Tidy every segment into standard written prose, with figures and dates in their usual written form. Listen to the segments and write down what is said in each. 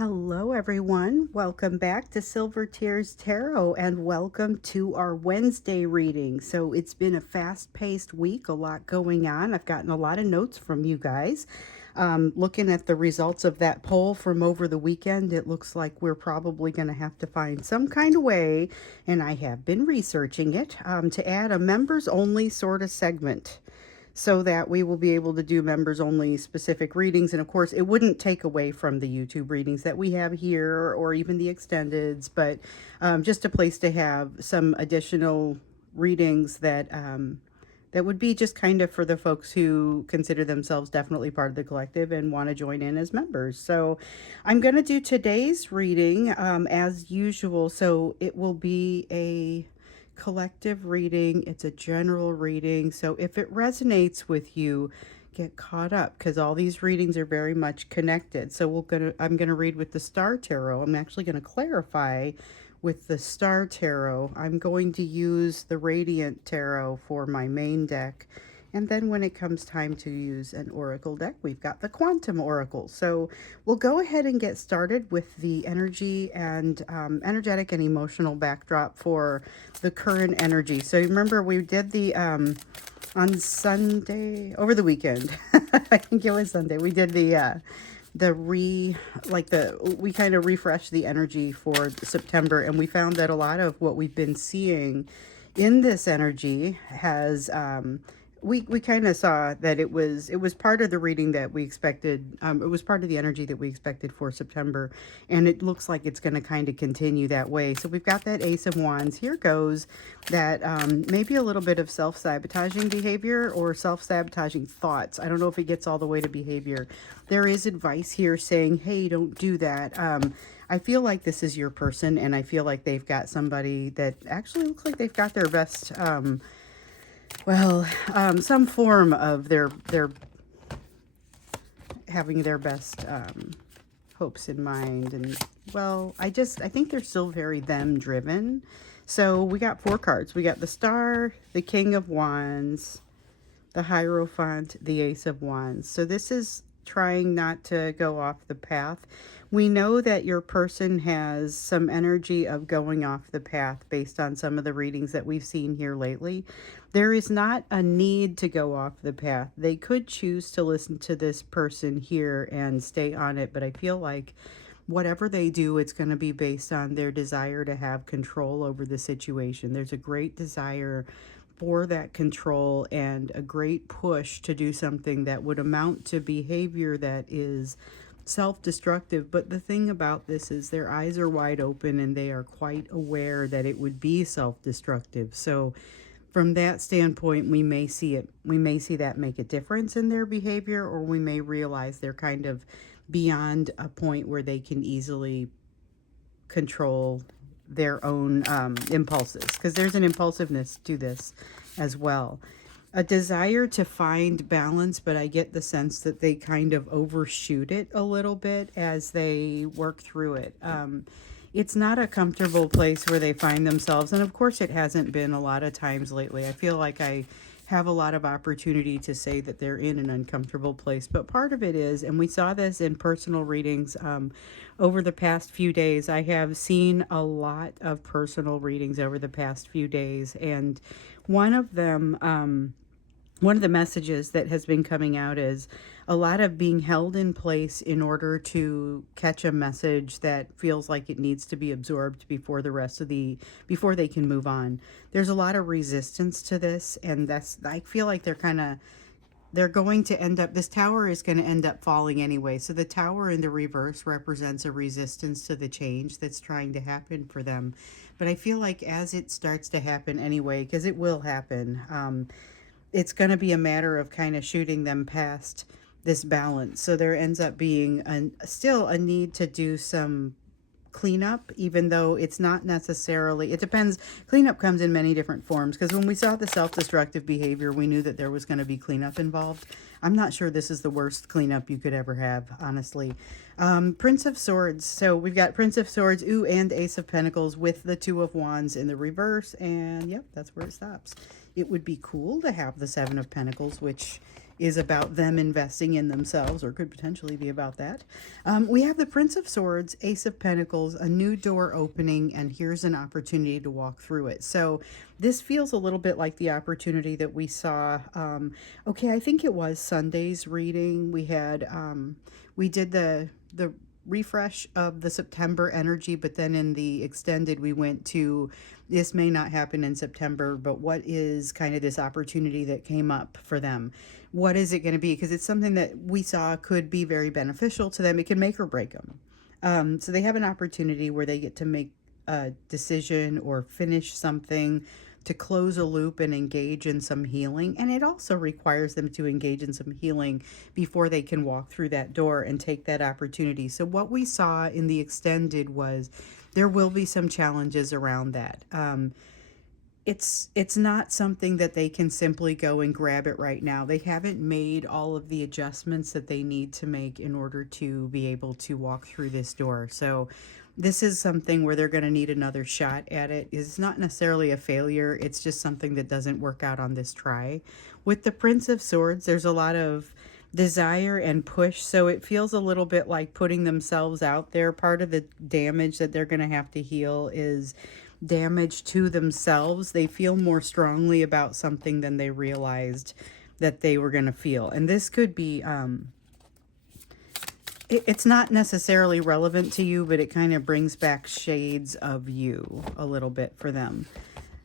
Hello, everyone. Welcome back to Silver Tears Tarot and welcome to our Wednesday reading. So it's been a fast-paced week, a lot going on. I've gotten a lot of notes from you guys. Looking at the results of that poll from over the weekend, it looks like we're probably going to have to find some kind of way, and I have been researching it, to add a members-only sort of segment, so that we will be able to do members only specific readings. And of course, it wouldn't take away from the YouTube readings that we have here or even the extendeds, but just a place to have some additional readings that would be just kind of for the folks who consider themselves definitely part of the collective and want to join in as members. So I'm going to do today's reading as usual. So it will be a collective reading. It's a general reading. So if it resonates with you, get caught up because all these readings are very much connected. So I'm gonna read with the Star Tarot. I'm actually gonna clarify with the Star Tarot. I'm going to use the Radiant Tarot for my main deck. And then when it comes time to use an oracle deck, we've got the Quantum Oracle. So we'll go ahead and get started with the energy and energetic and emotional backdrop for the current energy. So remember, we did the on Sunday, over the weekend, I think it was Sunday, we did we kind of refreshed the energy for September, and we found that a lot of what we've been seeing in this energy has we kind of saw that it was part of the reading that we expected. It was part of the energy that we expected for September, and it looks like it's going to kind of continue that way. So we've got that Ace of Wands. Here goes that maybe a little bit of self-sabotaging behavior or self-sabotaging thoughts. I don't know if it gets all the way to behavior. There is advice here saying, hey, don't do that. I feel like this is your person, and I feel like they've got somebody that actually looks like they've got their best some form of their having their best hopes in mind. And I think they're still very them driven. So we got 4 cards. We got the Star, the King of Wands, the Hierophant, the Ace of Wands. So this is trying not to go off the path. We know that your person has some energy of going off the path based on some of the readings that we've seen here lately. There is not a need to go off the path. They could choose to listen to this person here and stay on it, but I feel like whatever they do, it's going to be based on their desire to have control over the situation. There's a great desire for that control and a great push to do something that would amount to behavior that is self-destructive. But the thing about this is their eyes are wide open and they are quite aware that it would be self-destructive. So from that standpoint, we may see that make a difference in their behavior, or we may realize they're kind of beyond a point where they can easily control their own impulses, because there's an impulsiveness to this as well. A desire to find balance, but I get the sense that they kind of overshoot it a little bit as they work through it. It's not a comfortable place where they find themselves, and of course it hasn't been a lot of times lately. I feel like I have a lot of opportunity to say that they're in an uncomfortable place, but part of it is, and we saw this in personal readings over the past few days. I have seen a lot of personal readings over the past few days, and one of them, one of the messages that has been coming out is a lot of being held in place in order to catch a message that feels like it needs to be absorbed before before they can move on. There's a lot of resistance to this, and I feel like they're going to end up, this tower is going to end up falling anyway. So the tower in the reverse represents a resistance to the change that's trying to happen for them. But I feel like as it starts to happen anyway, because it will happen, it's going to be a matter of kind of shooting them past this balance. So there ends up being still a need to do some cleanup, even though it's not necessarily, it depends. Cleanup comes in many different forms, because when we saw the self-destructive behavior, we knew that there was going to be cleanup involved. I'm not sure this is the worst cleanup you could ever have, honestly. Prince of Swords. So we've got Prince of Swords, and Ace of Pentacles with the Two of Wands in the reverse. And yep, that's where it stops. It would be cool to have the Seven of Pentacles, which is about them investing in themselves, or could potentially be about that. We have the Prince of Swords, Ace of Pentacles, a new door opening, and here's an opportunity to walk through it. So this feels a little bit like the opportunity that we saw. Okay, I think it was Sunday's reading. We had we did the refresh of the September energy, but then in the extended we went to this may not happen in September, but what is kind of this opportunity that came up for them? What is it going to be? Because it's something that we saw could be very beneficial to them. It can make or break them. So they have an opportunity where they get to make a decision or finish something, to close a loop and engage in some healing. And it also requires them to engage in some healing before they can walk through that door and take that opportunity. So what we saw in the extended was there will be some challenges around that. It's not something that they can simply go and grab it right now. They haven't made all of the adjustments that they need to make in order to be able to walk through this door. So this is something where they're going to need another shot at it. It's not necessarily a failure. It's just something that doesn't work out on this try. With the Prince of Swords, there's a lot of desire and push. So it feels a little bit like putting themselves out there. Part of the damage that they're going to have to heal is damage to themselves. They feel more strongly about something than they realized that they were going to feel. And this could be... it's not necessarily relevant to you, but it kind of brings back shades of you a little bit for them.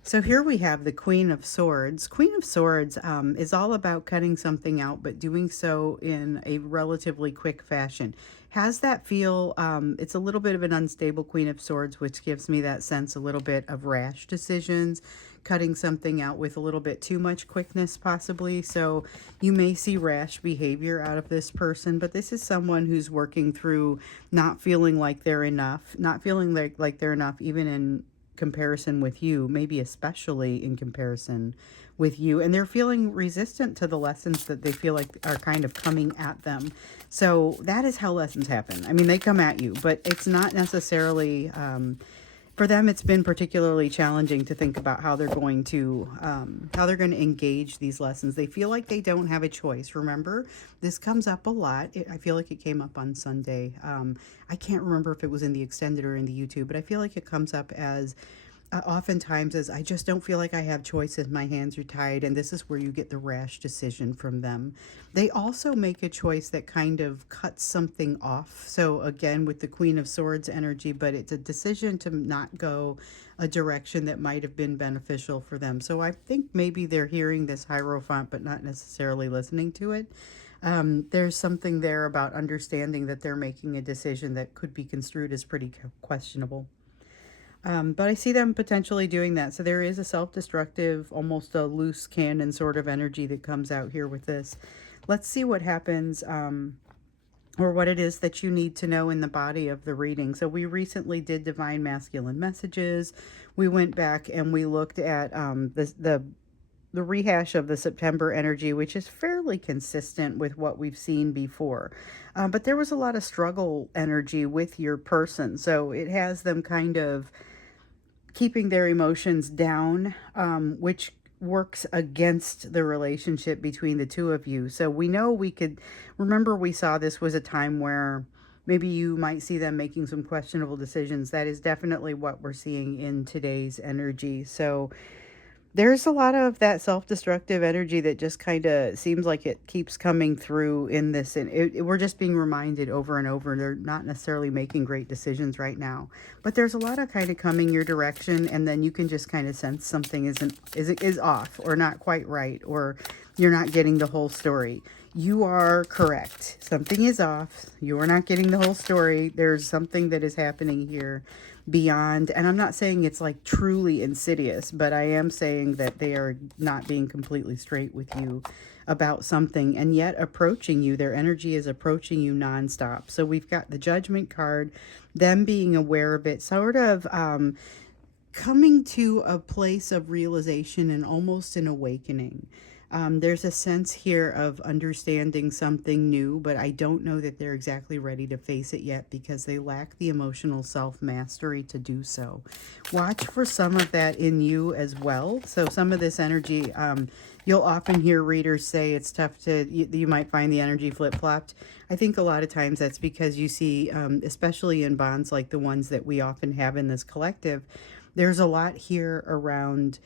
So here we have the Queen of Swords. Queen of Swords is all about cutting something out, but doing so in a relatively quick fashion. Has that feel, it's a little bit of an unstable Queen of Swords, which gives me that sense a little bit of rash decisions, cutting something out with a little bit too much quickness possibly. So you may see rash behavior out of this person, but this is someone who's working through not feeling like they're enough, not feeling like they're enough even in comparison with you, maybe especially in comparison with you, and they're feeling resistant to the lessons that they feel like are kind of coming at them. So that is how lessons happen. I mean, they come at you, but it's not necessarily for them. It's been particularly challenging to think about how they're going to engage these lessons. They feel like they don't have a choice. Remember, this comes up a lot. I feel like it came up on Sunday. I can't remember if it was in the extended or in the YouTube, but I feel like it comes up as oftentimes as I just don't feel like I have choices. My hands are tied, and this is where you get the rash decision from them. They also make a choice that kind of cuts something off. So again, with the Queen of Swords energy, but it's a decision to not go a direction that might have been beneficial for them. So I think maybe they're hearing this Hierophant, but not necessarily listening to it. There's something there about understanding that they're making a decision that could be construed as pretty questionable. But I see them potentially doing that. So there is a self-destructive, almost a loose cannon sort of energy that comes out here with this. Let's see what happens, or what it is that you need to know in the body of the reading. So we recently did Divine Masculine Messages. We went back and we looked at the rehash of the September energy, which is fairly consistent with what we've seen before. But there was a lot of struggle energy with your person. So it has them kind of keeping their emotions down, which works against the relationship between the two of you. So we know remember we saw this was a time where maybe you might see them making some questionable decisions. That is definitely what we're seeing in today's energy. So there's a lot of that self-destructive energy that just kind of seems like it keeps coming through in this. And we're just being reminded over and over. They're not necessarily making great decisions right now. But there's a lot of kind of coming your direction. And then you can just kind of sense something is off or not quite right. Or you're not getting the whole story. You are correct. Something is off. You are not getting the whole story. There's something that is happening here beyond, and I'm not saying it's like truly insidious, but I am saying that they are not being completely straight with you about something, and yet approaching you. Their energy is approaching you nonstop. So we've got the Judgment card, them being aware of it, sort of coming to a place of realization and almost an awakening. There's a sense here of understanding something new, but I don't know that they're exactly ready to face it yet because they lack the emotional self-mastery to do so. Watch for some of that in you as well. So some of this energy, you'll often hear readers say it's tough to, you might find the energy flip-flopped. I think a lot of times that's because you see, especially in bonds like the ones that we often have in this collective, there's a lot here around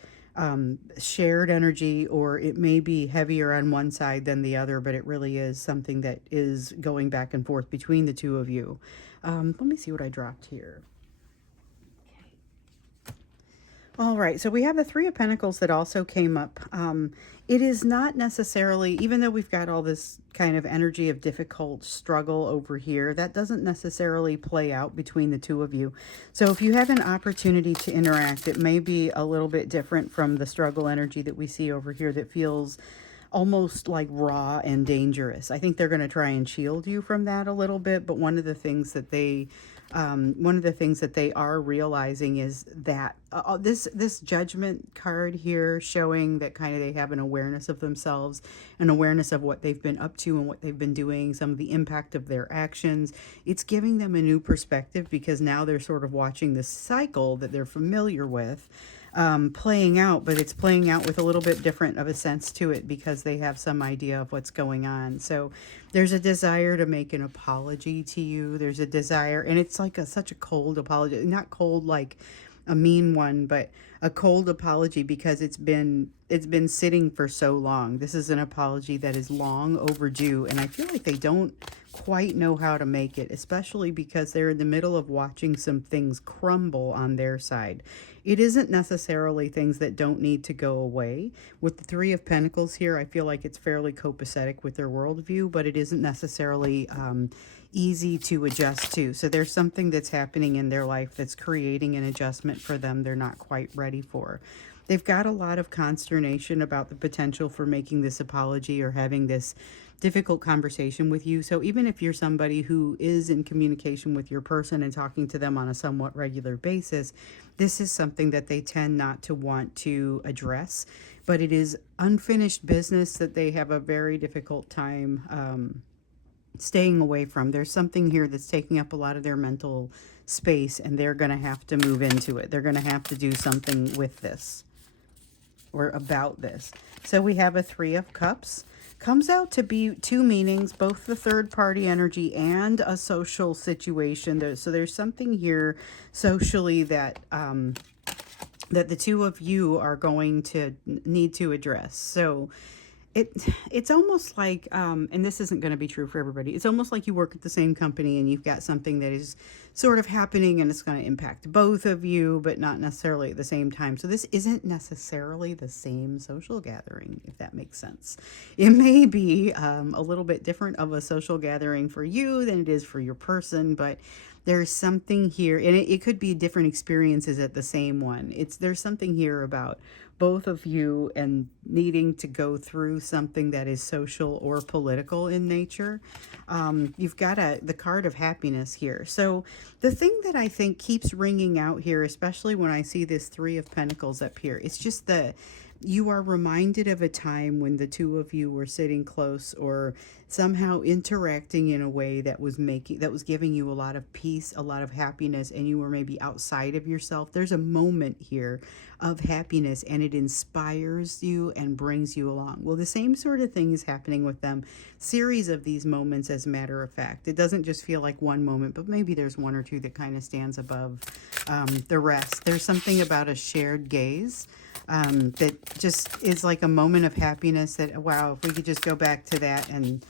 shared energy, or it may be heavier on one side than the other, but it really is something that is going back and forth between the two of you. Let me see what I dropped here. All right, so we have the Three of Pentacles that also came up. It is not necessarily, even though we've got all this kind of energy of difficult struggle over here, that doesn't necessarily play out between the two of you. So if you have an opportunity to interact, it may be a little bit different from the struggle energy that we see over here that feels almost like raw and dangerous. I think they're going to try and shield you from that a little bit, but one of the things that they are realizing is that this Judgment card here, showing that kind of they have an awareness of themselves, an awareness of what they've been up to and what they've been doing, some of the impact of their actions. It's giving them a new perspective because now they're sort of watching this cycle that they're familiar with playing out, but it's playing out with a little bit different of a sense to it because they have some idea of what's going on. So there's a desire to make an apology to you. There's a desire, and it's like such a cold apology, not cold like a mean one, but a cold apology because it's been sitting for so long. This is an apology that is long overdue, and I feel like they don't quite know how to make it, especially because they're in the middle of watching some things crumble on their side. It isn't necessarily things that don't need to go away. With the Three of Pentacles here, I feel like it's fairly copacetic with their worldview, but it isn't necessarily easy to adjust to. So there's something that's happening in their life that's creating an adjustment for them they're not quite ready for. They've got a lot of consternation about the potential for making this apology or having this difficult conversation with you. So even if you're somebody who is in communication with your person and talking to them on a somewhat regular basis, this is something that they tend not to want to address. But it is unfinished business that they have a very difficult time staying away from. There's something here that's taking up a lot of their mental space, and they're going to have to move into it. They're going to have to do something with this or about this. So we have a Three of Cups. Comes out to be two meanings, both the third party energy and a social situation. So there's something here socially that that the two of you are going to need to address. So it's almost like, and this isn't going to be true for everybody, it's almost like you work at the same company and you've got something that is sort of happening and it's going to impact both of you, but not necessarily at the same time. So this isn't necessarily the same social gathering, if that makes sense. It may be a little bit different of a social gathering for you than it is for your person, but there's something here, and it could be different experiences at the same one. There's something here about both of you and needing to go through something that is social or political in nature. You've got the card of happiness here. So the thing that I think keeps ringing out here, especially when I see this Three of Pentacles up here, it's just you are reminded of a time when the two of you were sitting close or somehow interacting in a way that was giving you a lot of peace, a lot of happiness, and you were maybe outside of yourself. There's a moment here of happiness, and it inspires you and brings you along. Well, the same sort of thing is happening with them. Series of these moments, as a matter of fact. It doesn't just feel like one moment, but maybe there's one or two that kind of stands above the rest. There's something about a shared gaze that just is like a moment of happiness that, wow, if we could just go back to that and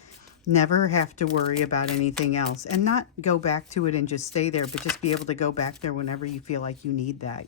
never have to worry about anything else, and not go back to it and just stay there, but just be able to go back there whenever you feel like you need that,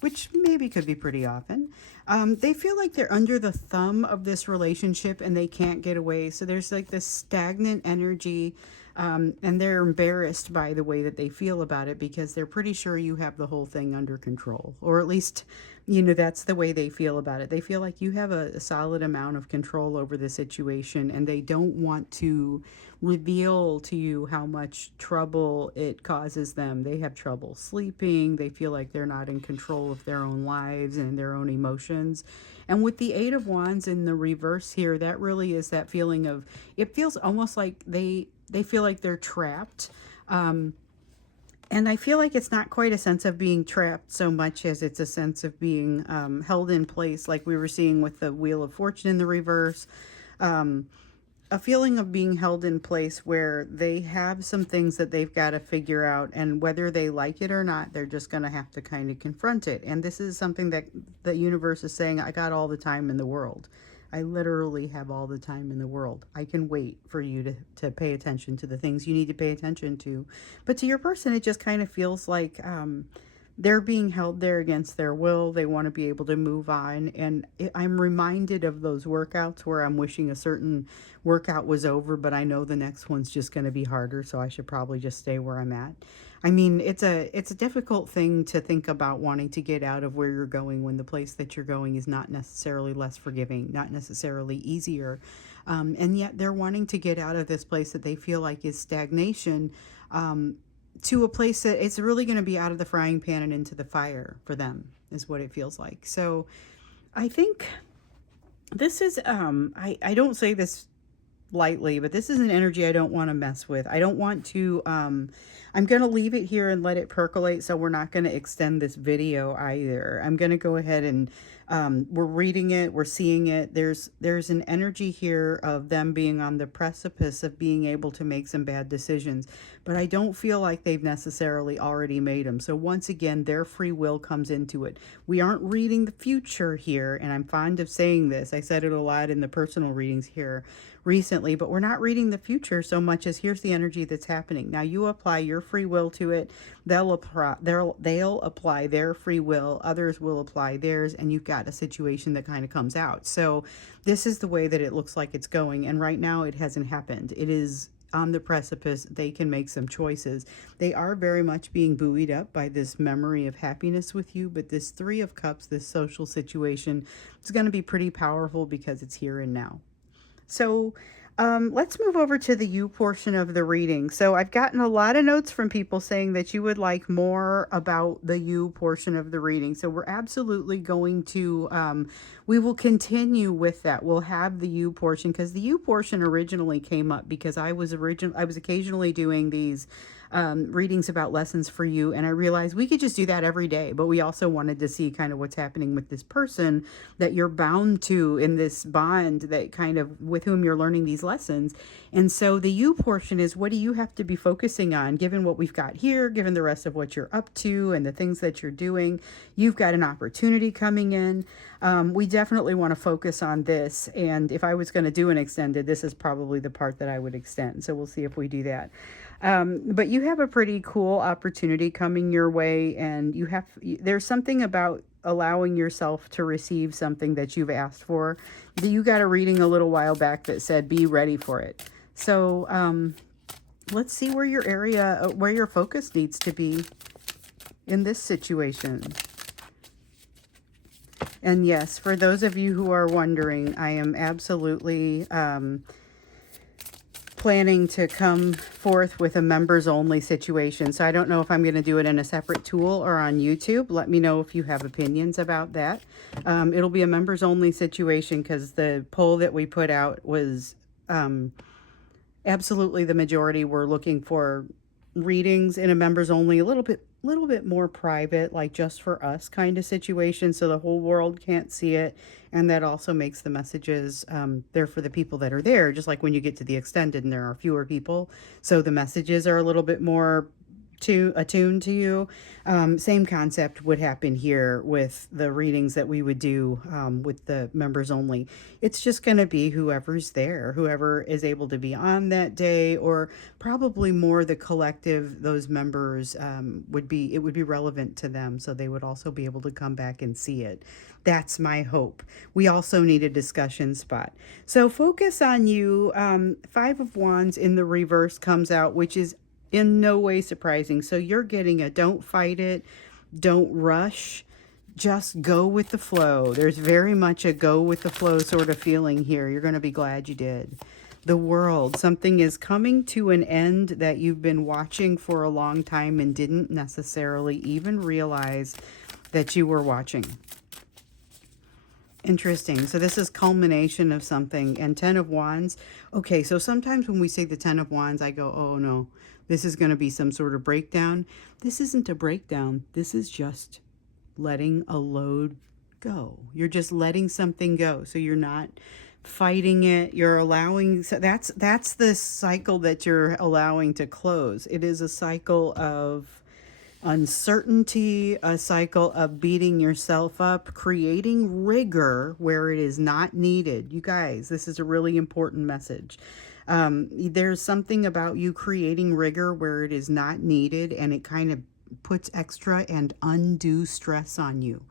which maybe could be pretty often. They feel like they're under the thumb of this relationship and they can't get away. So there's like this stagnant energy, and they're embarrassed by the way that they feel about it because they're pretty sure you have the whole thing under control, or at least that's the way they feel about it. They feel like you have a solid amount of control over the situation, and they don't want to reveal to you how much trouble it causes them. They have trouble sleeping. They feel like they're not in control of their own lives and their own emotions. And with the Eight of Wands in the reverse here, that really is that feeling of, it feels almost like they feel like they're trapped. And I feel like it's not quite a sense of being trapped so much as it's a sense of being held in place, like we were seeing with the Wheel of Fortune in the reverse. A feeling of being held in place where they have some things that they've got to figure out, and whether they like it or not, they're just going to have to kind of confront it. And this is something that the universe is saying, I got all the time in the world. I literally have all the time in the world. I can wait for you to pay attention to the things you need to pay attention to. But to your person, it just kind of feels like they're being held there against their will. They want to be able to move on. And I'm reminded of those workouts where I'm wishing a certain workout was over, but I know the next one's just going to be harder, so I should probably just stay where I'm at. I mean, it's a difficult thing to think about, wanting to get out of where you're going when the place that you're going is not necessarily less forgiving, not necessarily easier. And yet they're wanting to get out of this place that they feel like is stagnation, to a place that it's really going to be out of the frying pan and into the fire for them, is what it feels like. So I think this is, I don't say this lightly, but this is an energy I don't want to mess with. I don't want to, I'm going to leave it here and let it percolate, so we're not going to extend this video either. I'm going to go ahead and we're reading it, we're seeing it. There's an energy here of them being on the precipice of being able to make some bad decisions, but I don't feel like they've necessarily already made them. So once again, their free will comes into it. We aren't reading the future here, and I'm fond of saying this. I said it a lot in the personal readings here recently, but we're not reading the future so much as here's the energy that's happening. Now you apply your free will to it. They'll apply their free will. Others will apply theirs, and you've got a situation that kind of comes out. So this is the way that it looks like it's going. And right now it hasn't happened. It is on the precipice. They can make some choices. They are very much being buoyed up by this memory of happiness with you, but this Three of Cups, this social situation, is going to be pretty powerful because it's here and now. So let's move over to the you portion of the reading. So I've gotten a lot of notes from people saying that you would like more about the you portion of the reading. So we're absolutely going to, we will continue with that. We'll have the you portion, because the you portion originally came up because I was occasionally doing these readings about lessons for you, and I realized we could just do that every day, but we also wanted to see kind of what's happening with this person that you're bound to in this bond, that kind of with whom you're learning these lessons. And so the you portion is, what do you have to be focusing on given what we've got here, given the rest of what you're up to and the things that you're doing? You've got an opportunity coming in. We definitely want to focus on this, and if I was going to do an extended, this is probably the part that I would extend, so we'll see if we do that. But you have a pretty cool opportunity coming your way, and there's something about allowing yourself to receive something that you've asked for. You got a reading a little while back that said, be ready for it. So let's see where your focus needs to be in this situation. And yes, for those of you who are wondering, I am absolutely planning to come forth with a members only situation. So I don't know if I'm going to do it in a separate tool or on YouTube. Let me know if you have opinions about that. It'll be a members only situation because the poll that we put out was absolutely the majority were looking for readings in a members only, a little bit more private, like just for us kind of situation, so the whole world can't see it, and that also makes the messages there for the people that are there, just like when you get to the extended and there are fewer people, so the messages are a little bit more attuned to you. Same concept would happen here with the readings that we would do with the members only. It's just going to be whoever's there, whoever is able to be on that day, or probably more the collective, those members it would be relevant to them, so they would also be able to come back and see it. That's my hope. We also need a discussion spot. So focus on you. Five of Wands in the reverse comes out, which is in no way surprising. So you're getting a don't fight it, don't rush, just go with the flow. There's very much a go with the flow sort of feeling here. You're going to be glad you did. the world. Something is coming to an end that you've been watching for a long time and didn't necessarily even realize that you were watching. Interesting. So this is culmination of something. And Ten of Wands. Okay, so sometimes when we say the Ten of Wands, I go, oh no, this is going to be some sort of breakdown. This isn't a breakdown. This is just letting a load go. You're just letting something go. So you're not fighting it. You're allowing, so that's the cycle that you're allowing to close. It is a cycle of uncertainty, a cycle of beating yourself up, creating rigor where it is not needed. You guys, this is a really important message. There's something about you creating rigor where it is not needed, and it kind of puts extra and undue stress on you.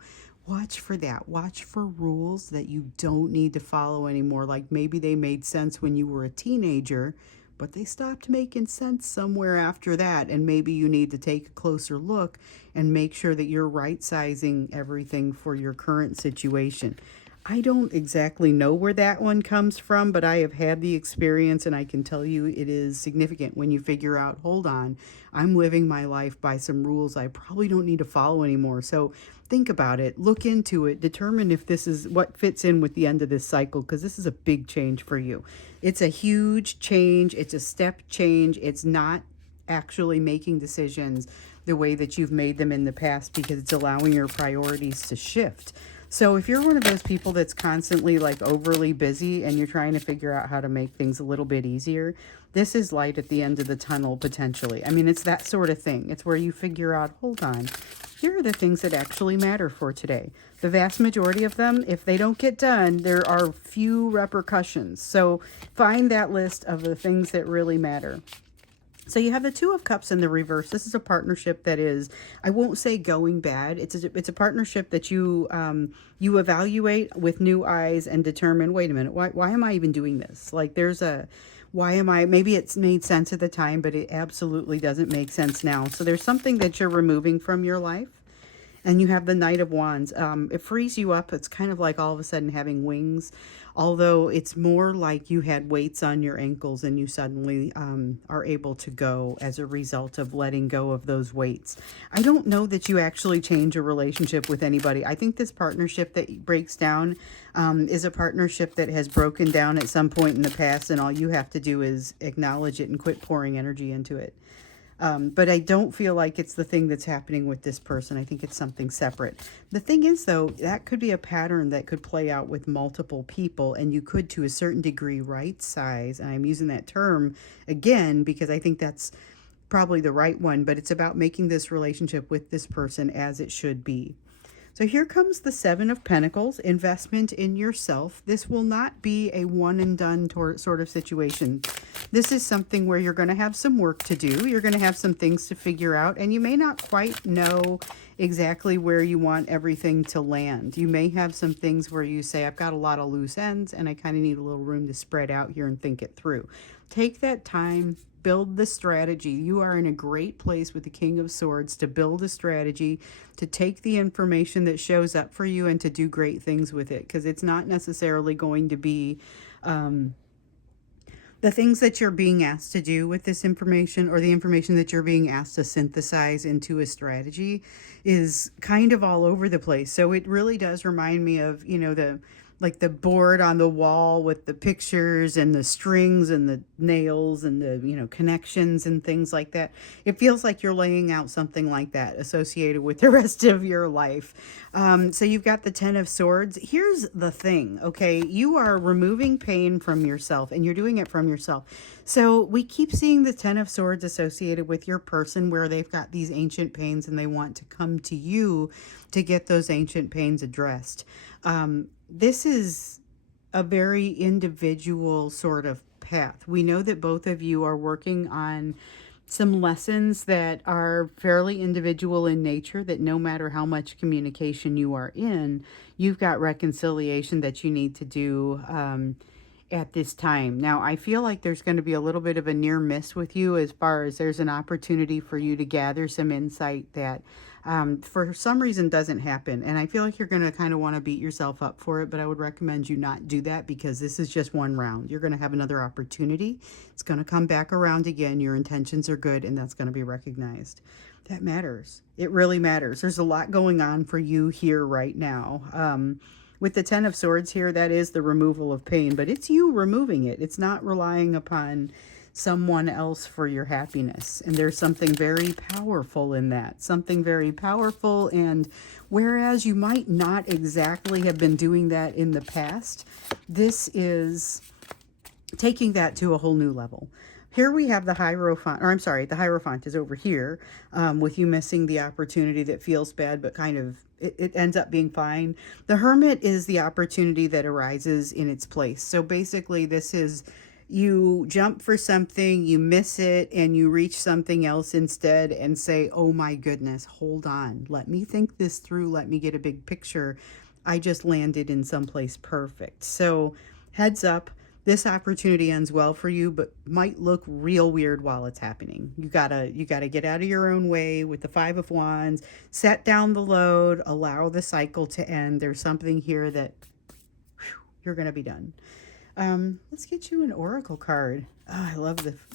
Watch for that. Watch for rules that you don't need to follow anymore. Like maybe they made sense when you were a teenager, but they stopped making sense somewhere after that, and maybe you need to take a closer look and make sure that you're right-sizing everything for your current situation. I don't exactly know where that one comes from, but I have had the experience, and I can tell you it is significant when you figure out, hold on, I'm living my life by some rules I probably don't need to follow anymore. So think about it, look into it, determine if this is what fits in with the end of this cycle, because this is a big change for you. It's a huge change. It's a step change. It's not actually making decisions the way that you've made them in the past, because it's allowing your priorities to shift. So if you're one of those people that's constantly like overly busy and you're trying to figure out how to make things a little bit easier, this is light at the end of the tunnel potentially. I mean, it's that sort of thing. It's where you figure out, hold on, here are the things that actually matter for today. The vast majority of them, if they don't get done, there are few repercussions. So find that list of the things that really matter. So you have the Two of Cups in the reverse. This is a partnership that is, I won't say going bad. It's a partnership that you you evaluate with new eyes and determine, wait a minute, why am I even doing this? Like there's a, why am I, maybe it's made sense at the time, but it absolutely doesn't make sense now. So there's something that you're removing from your life. And you have the Knight of Wands. It frees you up. It's kind of like all of a sudden having wings, although it's more like you had weights on your ankles and you suddenly are able to go as a result of letting go of those weights. I don't know that you actually change a relationship with anybody. I think this partnership that breaks down is a partnership that has broken down at some point in the past, and all you have to do is acknowledge it and quit pouring energy into it. But I don't feel like it's the thing that's happening with this person. I think it's something separate. The thing is, though, that could be a pattern that could play out with multiple people, and you could, to a certain degree, right size. And I'm using that term again because I think that's probably the right one, but it's about making this relationship with this person as it should be. So here comes the Seven of Pentacles, investment in yourself. This will not be a one and done sort of situation. This is something where you're going to have some work to do. You're going to have some things to figure out, and you may not quite know exactly where you want everything to land. You may have some things where you say, I've got a lot of loose ends and I kind of need a little room to spread out here and think it through. Take that time. Build the strategy. You are in a great place with the King of Swords to build a strategy, to take the information that shows up for you and to do great things with it, because it's not necessarily going to be the things that you're being asked to do with this information, or the information that you're being asked to synthesize into a strategy, is kind of all over the place. So it really does remind me of, you know, the board on the wall with the pictures and the strings and the nails and the, you know, connections and things like that. It feels like you're laying out something like that associated with the rest of your life. So you've got the Ten of Swords. Here's the thing, okay? You are removing pain from yourself, and you're doing it from yourself. So we keep seeing the Ten of Swords associated with your person, where they've got these ancient pains and they want to come to you to get those ancient pains addressed. This is a very individual sort of path. We know that both of you are working on some lessons that are fairly individual in nature, that no matter how much communication you are in, you've got reconciliation that you need to do. at this time. Now, I feel like there's going to be a little bit of a near miss with you as far as there's an opportunity for you to gather some insight that for some reason doesn't happen. And I feel like you're going to kind of want to beat yourself up for it, but I would recommend you not do that because this is just one round. You're going to have another opportunity. It's going to come back around again. Your intentions are good, and that's going to be recognized. That matters. It really matters. There's a lot going on for you here right now. With the Ten of Swords here, that is the removal of pain, but it's you removing it. It's not relying upon someone else for your happiness. And there's something very powerful in that. Something very powerful. And whereas you might not exactly have been doing that in the past, this is taking that to a whole new level. Here we have the Hierophant, or I'm sorry, the Hierophant is over here with you missing the opportunity that feels bad, but kind of, it ends up being fine. The Hermit is the opportunity that arises in its place. So basically this is, you jump for something, you miss it, and you reach something else instead and say, oh my goodness, hold on. Let me think this through. Let me get a big picture. I just landed in someplace perfect. So heads up. This opportunity ends well for you, but might look real weird while it's happening. You gotta get out of your own way with the Five of Wands, set down the load, allow the cycle to end. There's something here that you're gonna be done. Let's get you an oracle card. Oh,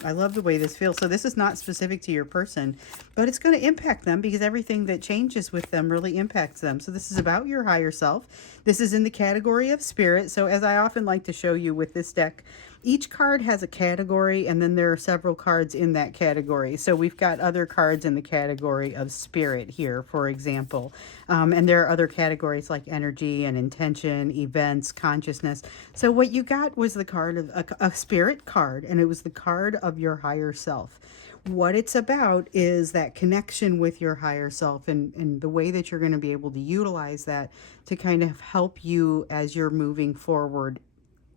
I love the way this feels. So this is not specific to your person, but it's going to impact them because everything that changes with them really impacts them. So this is about your higher self. This is in the category of spirit. So as I often like to show you with this deck, each card has a category, and then there are several cards in that category. So we've got other cards in the category of spirit here, for example. And there are other categories like energy and intention, events, consciousness. So what you got was the card of a spirit card, and it was the card of your higher self. What it's about is that connection with your higher self and the way that you're going to be able to utilize that to kind of help you as you're moving forward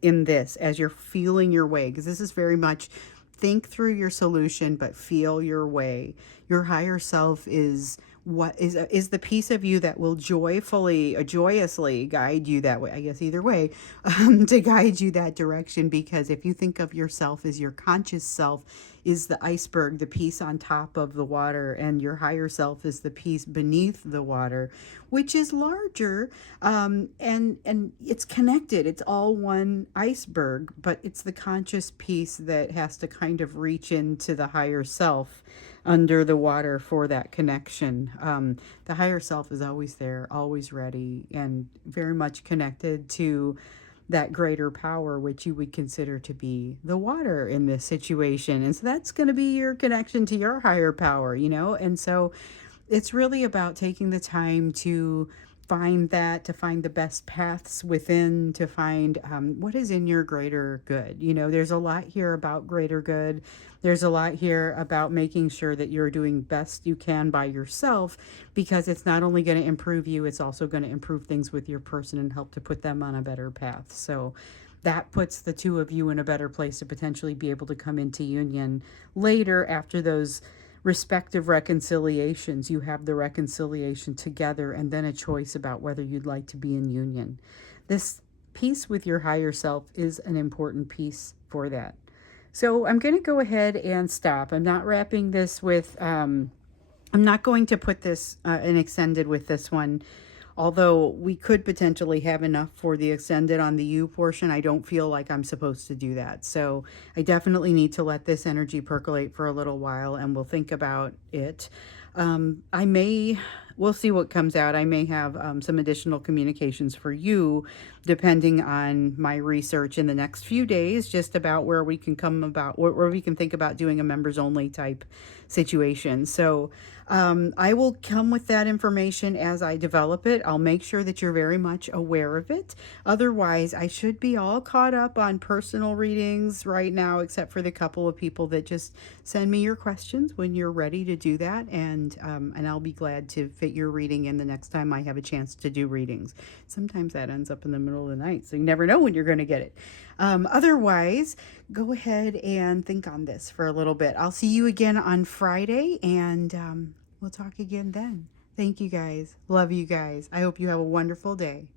in this, as you're feeling your way, because this is very much think through your solution, but feel your way. Your higher self is what is the piece of you that will joyously guide you that way, I guess either way, to guide you that direction. Because if you think of yourself as your conscious self is the iceberg, the piece on top of the water, and your higher self is the piece beneath the water, which is larger, and it's connected. It's all one iceberg, but it's the conscious piece that has to kind of reach into the higher self under the water for that connection. The higher self is always there, always ready, and very much connected to that greater power, which you would consider to be the water in this situation. And so that's going to be your connection to your higher power, you know? And so it's really about taking the time to find that, to find the best paths within, to find what is in your greater good. You know, there's a lot here about greater good. There's a lot here about making sure that you're doing best you can by yourself, because it's not only going to improve you, it's also going to improve things with your person and help to put them on a better path. So that puts the two of you in a better place to potentially be able to come into union later after those respective reconciliations. You have the reconciliation together and then a choice about whether you'd like to be in union. This piece with your higher self is an important piece for that. So I'm going to go ahead and stop. I'm not wrapping this with, I'm not going to put this in extended with this one. Although we could potentially have enough for the extended on the you portion, I don't feel like I'm supposed to do that. So I definitely need to let this energy percolate for a little while, and we'll think about it. We'll see what comes out. I may have some additional communications for you, depending on my research in the next few days, just about where we can where we can think about doing a members only type situation. So I will come with that information as I develop it. I'll make sure that you're very much aware of it. Otherwise, I should be all caught up on personal readings right now, except for the couple of people that just send me your questions when you're ready to do that. And I'll be glad to fit your reading in the next time I have a chance to do readings. Sometimes that ends up in the middle of the night, so you never know when you're going to get it. Otherwise, go ahead and think on this for a little bit. I'll see you again on Friday, and we'll talk again then. Thank you guys. Love you guys. I hope you have a wonderful day.